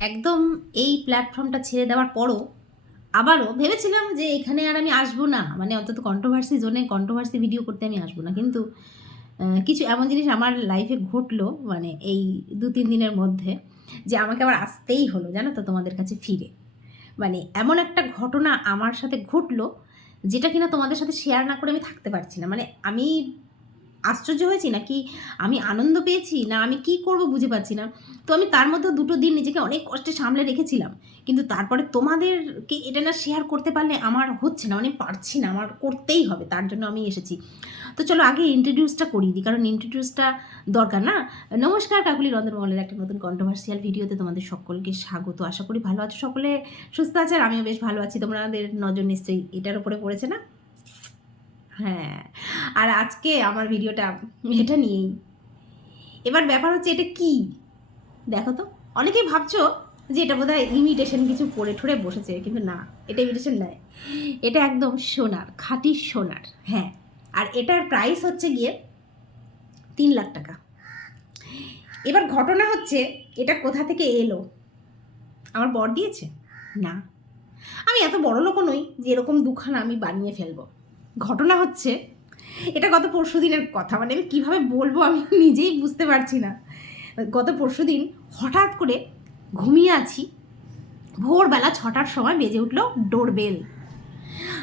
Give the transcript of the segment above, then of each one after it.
একদম এই প্ল্যাটফর্মটা ছেড়ে দেওয়ার পরও আবারও ভেবেছিলাম যে এখানে আর আমি আসব না। মানে অন্তত কন্ট্রোভার্সি জোনে কন্ট্রোভার্সি ভিডিও করতে আমি আসব না। কিন্তু কিছু এমন জিনিস আমার লাইফে ঘটলো মানে এই দু তিন দিনের মধ্যে, যে আমাকে আবার আসতেই হলো, জানো তো, তোমাদের কাছে ফিরে। মানে এমন একটা ঘটনা আমার সাথে ঘটলো, যেটা কিনা তোমাদের সাথে শেয়ার না করে আমি থাকতে পারছি না। মানে আমি আশ্চর্য হয়েছি নাকি? আমি আনন্দ পেয়েছি না আমি কি করব বুঝে পাচ্ছি না। তো আমি তার মধ্যে দুটো দিন নিজেকে অনেক কষ্টে সামলে রেখেছিলাম। কিন্তু তারপরে তোমাদেরকে এটা না শেয়ার করতে পারলে আমার হচ্ছে না মানে পারছি না, আমার করতেই হবে, তার জন্য আমি এসেছি। তো চলো আগে ইন্ট্রোডিউসটা করিয়ে দিই কারণ ইন্ট্রোডিউসটা দরকার না। নমস্কার, কাকুলি রন্ধনমহলের একটা নতুন কন্ট্রোভার্সিয়াল ভিডিওতে তোমাদের সকলকে স্বাগত। আশা করি ভালো আছো সকলে, সুস্থ আছে আর আমিও বেশ ভালো আছি। তোমাদের নজর নিশ্চয়ই এটার উপরে পড়েছে না? হ্যাঁ। আর আজকে আমার ভিডিওটা এটা নিয়েই। এবার ব্যাপার হচ্ছে এটা কি? দেখো তো, অনেকেই ভাবছ যে এটা বোধহয় ইমিটেশন কিছু পড়ে ঠরে বসেছে, কিন্তু না, এটা ইমিটেশন নয়। এটা একদম সোনার, খাঁটি সোনার হ্যাঁ। আর এটার প্রাইস হচ্ছে গিয়ে তিন লাখ টাকা। এবার ঘটনা হচ্ছে, এটা কোথা থেকে এলো? আমার বর দিয়েছে? না। আমি এত বড় লোকও নই যে এরকম দুখানা আমি বানিয়ে ফেলব। ঘটনা হচ্ছে, এটা গত পরশু দিনের কথা মানে আমি কীভাবে বলব আমি নিজেই বুঝতে পারছি না। গত পরশু দিন হঠাৎ করে ঘুমিয়ে আছি, ভোরবেলা ছটার সময় বেজে উঠল ডোরবেল।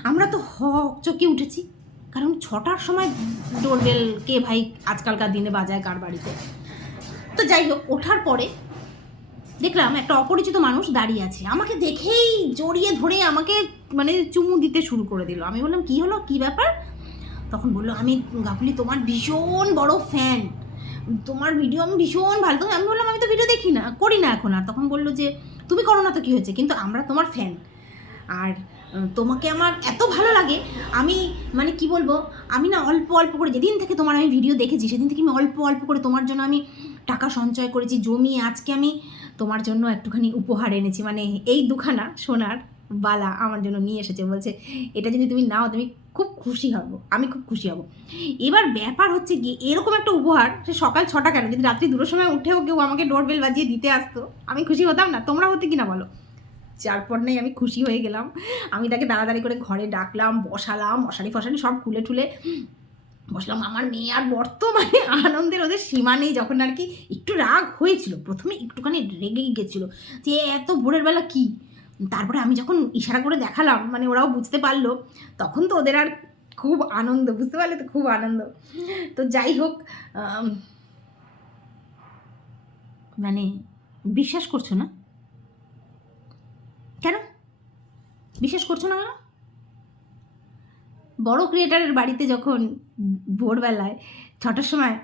আমরা তো হক চকে উঠেছি, কারণ ছটার সময় ডোরবেল কে ভাই আজকালকার দিনে বাজায় কার বাড়িতে? তো যাই হোক, ওঠার পরে দেখলাম একটা অপরিচিত মানুষ দাঁড়িয়ে আছে। আমাকে দেখেই জড়িয়ে ধরে আমাকে মানে চুমু দিতে শুরু করে দিল। আমি বললাম, কি হলো? কি ব্যাপার? তখন বলল, আমি গাফলি, তোমার ভীষণ বড় ফ্যান তোমার ভিডিও আমি ভীষণ ভালো তো আমি বললাম, আমি তো ভিডিও দেখি না, করি না এখন আর। তখন বলল যে, তুমি করো না তো কী হয়েছে? কিন্তু আমরা তোমার ফ্যান আর তোমাকে আমার এত ভালো লাগে, আমি মানে কি বলব, আমি না অল্প অল্প করে যেদিন থেকে তোমার আমি ভিডিও দেখেছি, সেদিন থেকে আমি অল্প অল্প করে তোমার জন্য আমি টাকা সঞ্চয় করেছি, জমিয়ে আজকে আমি তোমার জন্য একটুখানি উপহার এনেছি। মানে এই দুখানা সোনার বালা আমার জন্য নিয়ে এসেছে। বলছে, এটা যদি তুমি নাও তুমি খুব খুশি হব, আমি খুব খুশি হব। এবার ব্যাপার হচ্ছে কি এরকম একটা উপহার সে সকাল ছটা কেন? যদি রাত্রি দুটোর সময় উঠেও কেউ আমাকে ডোরবেল বাজিয়ে দিতে আসতো, আমি খুশি হতাম না? তোমরা হতে কি না বলো? যারপর নেই আমি খুশি হয়ে গেলাম। আমি তাকে তাড়াতাড়ি করে ঘরে ডাকলাম, বসালাম মশারি ফশারি সব খুলে টুলে বসলাম। আমার মেয়ে আর বর্তমানে আনন্দের ওদের সীমা নেই। যখন আর কি একটু রাগ হয়েছিল, প্রথমে একটুখানি রেগেই গেছিল যে, এত ভোরের বেলা কি? তারপরে আমি যখন ইশারা করে দেখালাম মানে ওরাও বুঝতে পারল, তখন তো ওদের আর খুব আনন্দ, বুঝতে পারলে তো খুব আনন্দ। তো যাই হোক মানে বিশ্বাস করছ না? কেন? বিশ্বাস করছ না কেন বড় ক্রিয়েটারের বাড়িতে যখন ভোরবেলায়, ছটার সময়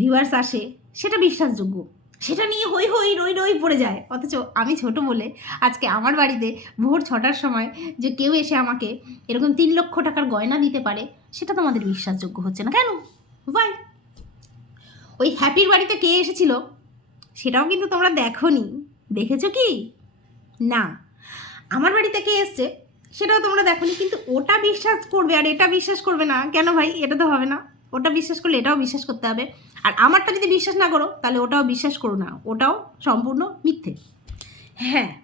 ভিউয়ার্স আসে, সেটা বিশ্বাসযোগ্য। সেটা নিয়ে হই হই রই রই পড়ে যায়। অথচ আমি ছোট বলে আজকে আমার বাড়িতে ভোর ছটার সময় যে কেউ এসে আমাকে এরকম তিন লক্ষ টাকার গয়না দিতে পারে, সেটা তোমাদের বিশ্বাসযোগ্য হচ্ছে না। কেন? ভাই ওই হ্যাপির বাড়িতে কে এসেছিল, সেটাও কিন্তু তোমরা দেখোনি। দেখেছ কি? না। আমার বাড়িতে কে এসছে? সেটাও তোমরা দেখোনি, কিন্তু ওটা বিশ্বাস করবে আর এটা বিশ্বাস করবে না, কেন ভাই? এটা তো হবে না। ওটা বিশ্বাস করলে এটাও বিশ্বাস করতে হবে। আর আমারটা যদি বিশ্বাস না করো, তাহলে ওটাও বিশ্বাস করো না। ওটাও সম্পূর্ণ মিথ্যে। হ্যাঁ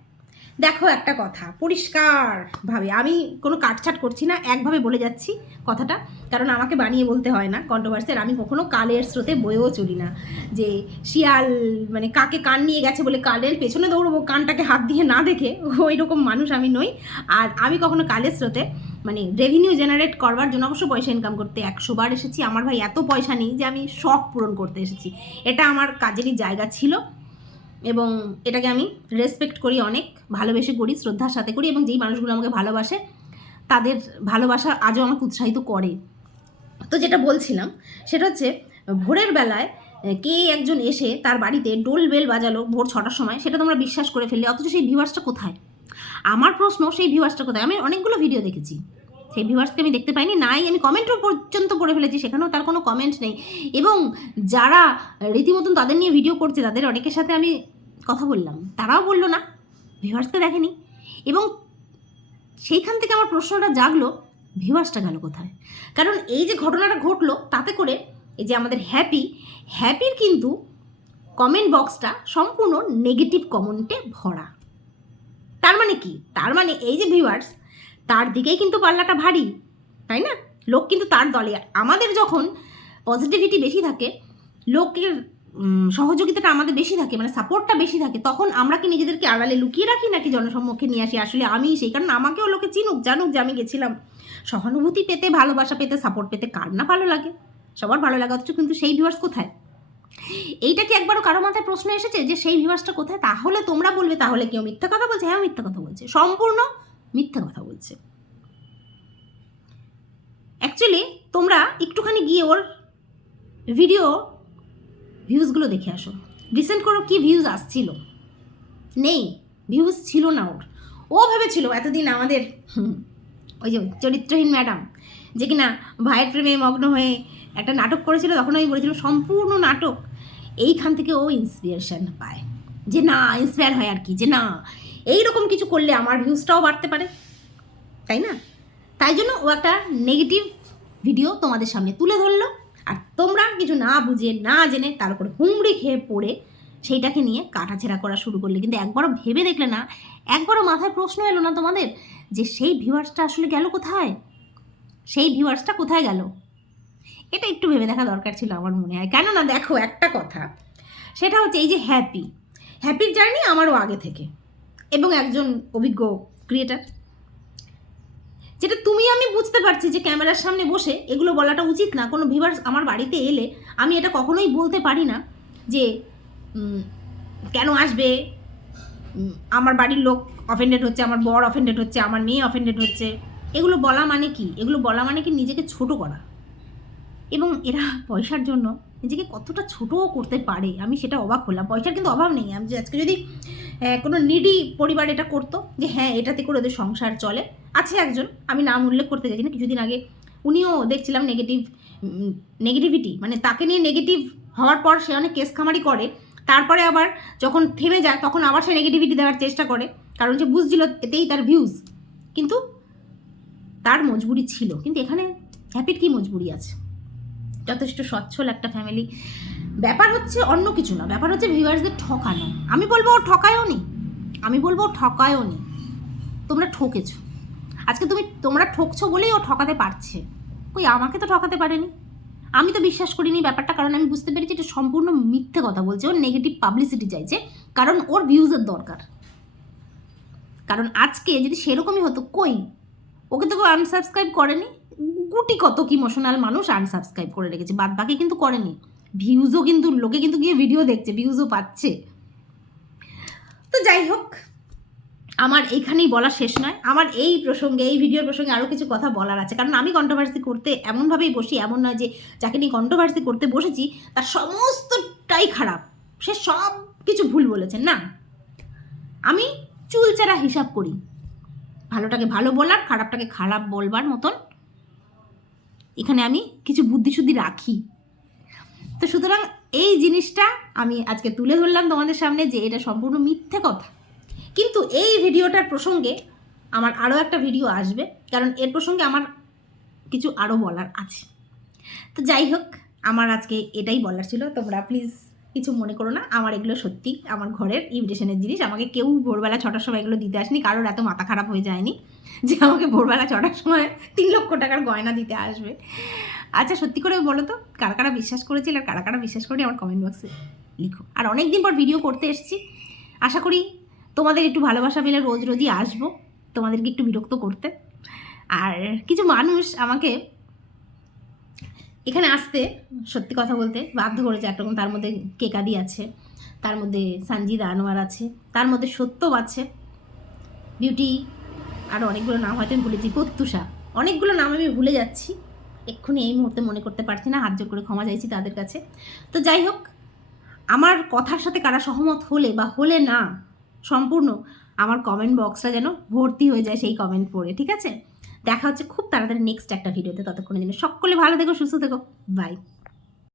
দেখো একটা কথা পরিষ্কারভাবে আমি কোনো কাটছাট করছি না, একভাবে বলে যাচ্ছি কথাটা, কারণ আমাকে বানিয়ে বলতে হয় না কন্ট্রোভার্সিয়াল আমি কখনো কালের স্রোতে বয়েও চলি না। যে শিয়াল মানে কাকে কান নিয়ে গেছে বলে কালের পেছনে দৌড়বো, কানটাকে হাত দিয়ে না দেখে ওই রকম মানুষ আমি নই। আর আমি কখনো কালের স্রোতে মানে রেভিনিউ জেনারেট করবার জন্য অবশ্য পয়সা ইনকাম করতে একশো বার এসেছি। আমার ভাই এত পয়সা নেই যে আমি শখ পূরণ করতে এসেছি। এটা আমার কাজেরই জায়গা ছিল। এবং এটাকে আমি রেসপেক্ট করি অনেক, ভালোবেসে করি, শ্রদ্ধার সাথে করি এবং যেই মানুষগুলো আমাকে ভালোবাসে, তাদের ভালোবাসা আজও আমাকে উৎসাহিত করে। তো যেটা বলছিলাম, সেটা হচ্ছে ভোরের বেলায় কে একজন এসে তার বাড়িতে ডোল বেল বাজালো ভোর ছটার সময়, সেটা তোমরা বিশ্বাস করে ফেললে, অথচ সেই ভিউয়ার্সটা কোথায়? আমার প্রশ্ন, সেই ভিউয়ার্সটা কোথায়? আমি অনেকগুলো ভিডিও দেখেছি। সেই ভিউয়ার্সকে আমি দেখতে পাইনি, নাই, আমি কমেন্টও পর্যন্ত পড়ে ফেলেছি, সেখানেও তার কোনো কমেন্ট নেই। এবং যারা রীতিমতন তাদের নিয়ে ভিডিও করছে, তাদের অনেকের সাথে আমি কথা বললাম, তারাও বলল না ভিউয়ার্সকে দেখেনি। এবং সেইখান থেকে আমার প্রশ্নটা জাগলো ভিউয়ার্সটা গেল কোথায়? কারণ এই যে ঘটনাটা ঘটলো, তাতে করে এই যে আমাদের হ্যাপি হ্যাপির কিন্তু কমেন্ট বক্সটা সম্পূর্ণ নেগেটিভ কমেন্টে ভরা। তার মানে কি? তার মানে এই যে ভিউয়ার্স তার দিকেই কিন্তু পাল্লাটা ভারী, তাই না? লোক কিন্তু তার দলে। আমাদের যখন পজিটিভিটি বেশি থাকে, লোকের সহযোগিতাটা আমাদের বেশি থাকে মানে সাপোর্টটা বেশি থাকে, তখন আমরা কি নিজেদেরকে আড়ালে লুকিয়ে রাখি নাকি জনসম্মুখে নিয়ে আসি? আসলে আমি সেই, কারণ আমাকেও লোকে চিনুক, জানুক যে আমি গেছিলাম। সহানুভূতি পেতে, ভালোবাসা পেতে সাপোর্ট পেতে কার না ভালো লাগে? সবার ভালো লাগে, অথচ কিন্তু সেই ভিউয়ার্স কোথায়? এইটা কি একবারও কারও মাথায় প্রশ্ন এসেছে যে সেই ভিউয়ার্সটা কোথায়? তাহলে তোমরা বলবে, তাহলে কেউ মিথ্যা কথা বলছে? হ্যাঁ মিথ্যা কথা বলছে। সম্পূর্ণ মিথ্যা কথা বলছে। অ্যাকচুয়ালি তোমরা একটুখানি গিয়ে ওর ভিডিও ভিউজগুলো দেখে আসো। রিসেন্ট করো কি ভিউজ আসছিল? নেই ভিউজ ছিল না ওর। ও ভেবেছিল এতদিন আমাদের ওই যে চরিত্রহীন ম্যাডাম যে কিনা ভাইয়ের প্রেমে মগ্ন হয়ে একটা নাটক করেছিল, তখন আমি বলেছিল সম্পূর্ণ নাটক। এইখান থেকে ও ইন্সপিরেশন পায়। যে না ইন্সপায়ার হয় আর কি, যে না এইরকম কিছু করলে আমার ভিউজটাও বাড়তে পারে, তাই না? তাই জন্য ও একটা নেগেটিভ ভিডিও তোমাদের সামনে তুলে ধরলো। আর তোমরা কিছু না বুঝে, না জেনে তার উপরে হুমড়ি খেয়ে পড়ে সেইটাকে নিয়ে কাটাছেড়া করা শুরু করলে। কিন্তু একবারও ভেবে দেখলে না, একবারও মাথায় প্রশ্ন এলো না তোমাদের যে সেই ভিউয়ার্সটা আসলে গেল কোথায়? সেই ভিউয়ার্সটা কোথায় গেল? এটা একটু ভেবে দেখা দরকার ছিল আমার মনে হয়। কেননা দেখো একটা কথা, সেটা হচ্ছে এই যে হ্যাপি হ্যাপির জার্নি আমারও আগে থেকে। এবং একজন অভিজ্ঞ ক্রিয়েটার যেটা তুমি আমি বুঝতে পারছি যে ক্যামেরার সামনে বসে এগুলো বলাটা উচিত না। কোনো ভিভার্স আমার বাড়িতে এলে আমি এটা কখনোই বলতে পারি না যে কেন আসবে? আমার বাড়ির লোক অফেন্ডেড হচ্ছে, আমার বর অফেন্ডেড হচ্ছে, আমার মেয়ে অফেন্ডেড হচ্ছে। এগুলো বলা মানে কি? এগুলো বলা মানে কি নিজেকে ছোট করা। এবং এরা পয়সার জন্য নিজেকে কতটা ছোটও করতে পারে, আমি সেটা অবাক হলাম। পয়সার কিন্তু অভাব নেই। আমি আজকে যদি কোনো নিডি পরিবার এটা করতো যে হ্যাঁ এটাতে করে ওদের সংসার চলে। আছে একজন, আমি নাম উল্লেখ করতে চাইছি না, কিছুদিন আগে উনিও দেখছিলাম নেগেটিভ নেগেটিভিটি মানে তাকে নিয়ে নেগেটিভ হওয়ার পর সে অনেক কেস খামারি করে। তারপরে আবার যখন থেমে যায়, তখন আবার সে নেগেটিভিটি দেওয়ার চেষ্টা করে, কারণ সে বুঝছিল এতেই তার ভিউজ কিন্তু তার মজবুরি ছিল। কিন্তু এখানে হ্যাপির কী মজবুরি আছে? যথেষ্ট সচ্ছল একটা ফ্যামিলি ব্যাপার হচ্ছে অন্য কিছু না, ব্যাপার হচ্ছে ভিউয়ার্সদের ঠকানো। আমি বলব ও ঠকায়ও নি। আমি বলব ও ঠকায়ও নি। তোমরা ঠকেছো। আজকে তুমি, তোমরা ঠকছো বলেই ও ঠকাতে পারছে। কই, আমাকে তো ঠকাতে পারেনি। আমি তো বিশ্বাস করিনি ব্যাপারটা, কারণ আমি বুঝতে পেরেছি এটা সম্পূর্ণ মিথ্যে কথা বলছে। ওর নেগেটিভ পাবলিসিটি চাইছে, কারণ ওর ভিউজের দরকার। কারণ আজকে যদি সেরকমই হতো, কই? ওকে তো কেউ আনসাবস্ক্রাইব করেনি। গুটি কত কি ইমোশনাল মানুষ আনসাবস্ক্রাইব করে রেখেছে বাদ বাকি কিন্তু করেনি। ভিউজও কিন্তু, লোকে কিন্তু গিয়ে ভিডিও দেখছে ভিউজও পাচ্ছে। তো যাই হোক, আমার এইখানেই বলা শেষ নয়। আমার এই প্রসঙ্গে, এই ভিডিওর প্রসঙ্গে আরও কিছু কথা বলার আছে। কারণ আমি কন্ট্রোভার্সি করতে এমনভাবেই বসি, এমন নয় যে যাকে নিয়ে কন্ট্রোভার্সি করতে বসেছি, তার সমস্তটাই খারাপ। সে সব কিছু ভুল বলেছে না? আমি চুলচেরা হিসাব করি। ভালোটাকে ভালো বলার, খারাপটাকে খারাপ বলবার মতন। এখানে আমি কিছু বুদ্ধিশুদ্ধি রাখি। তো সুতরাং এই জিনিসটা আমি আজকে তুলে ধরলাম তোমাদের সামনে যে এটা সম্পূর্ণ মিথ্যে কথা। কিন্তু এই ভিডিওটার প্রসঙ্গে আমার আরও একটা ভিডিও আসবে, কারণ এর প্রসঙ্গে আমার কিছু আরও বলার আছে। তো যাই হোক, আমার আজকে এটাই বলার ছিল। তোমরা প্লিজ কিছু মনে করো না, আমার এগুলো সত্যি, আমার ঘরের ইমিটেশনের জিনিস। আমাকে কেউ ভোরবেলা ছটার সময় এগুলো দিতে আসেনি, কারোর এত মাথা খারাপ হয়ে যায়নি যে আমাকে ভোরবেলা ছটার সময় তিন লক্ষ টাকার গয়না দিতে আসবে। আচ্ছা সত্যি করে বলো তো, কারা কারা বিশ্বাস করেছিল আর কারা কারা বিশ্বাস করি আমার কমেন্ট বক্সে লিখো। আর অনেক দিন পর ভিডিও করতে এসেছি। আশা করি তোমাদের একটু ভালোবাসা পেলে রোজ রোজই আসব, তোমাদেরকে একটু বিরক্ত করতে। আর কিছু মানুষ আমাকে এখানে আসতে, সত্যি কথা বলতে, বাধ্য করেছে একরকম। তার মধ্যে কেকাদি আছে, তার মধ্যে সঞ্জিদা আনোয়ার আছে, তার মধ্যে সত্যম আছে। বিউটি আর অনেকগুলো নাম হয়তো আমি ভুলেছি প্রত্যুষা, অনেকগুলো নাম আমি ভুলে যাচ্ছি। এক্ষুনি এই মুহূর্তে মনে করতে পারছি না, হাত জোর করে ক্ষমা চাইছি তাদের কাছে। তো যাই হোক, আমার কথার সাথে কারা সহমত হলে বা হলে না, সম্পূর্ণ আমার কমেন্ট বক্সটা যেন ভর্তি হয়ে যায় সেই কমেন্ট পড়ে, ঠিক আছে? দেখা হচ্ছে খুব তাড়াতাড়ি নেক্সট একটা ভিডিওতে ততক্ষণের জন্য সকলে ভালো থেকো, সুস্থ থেকো। বাই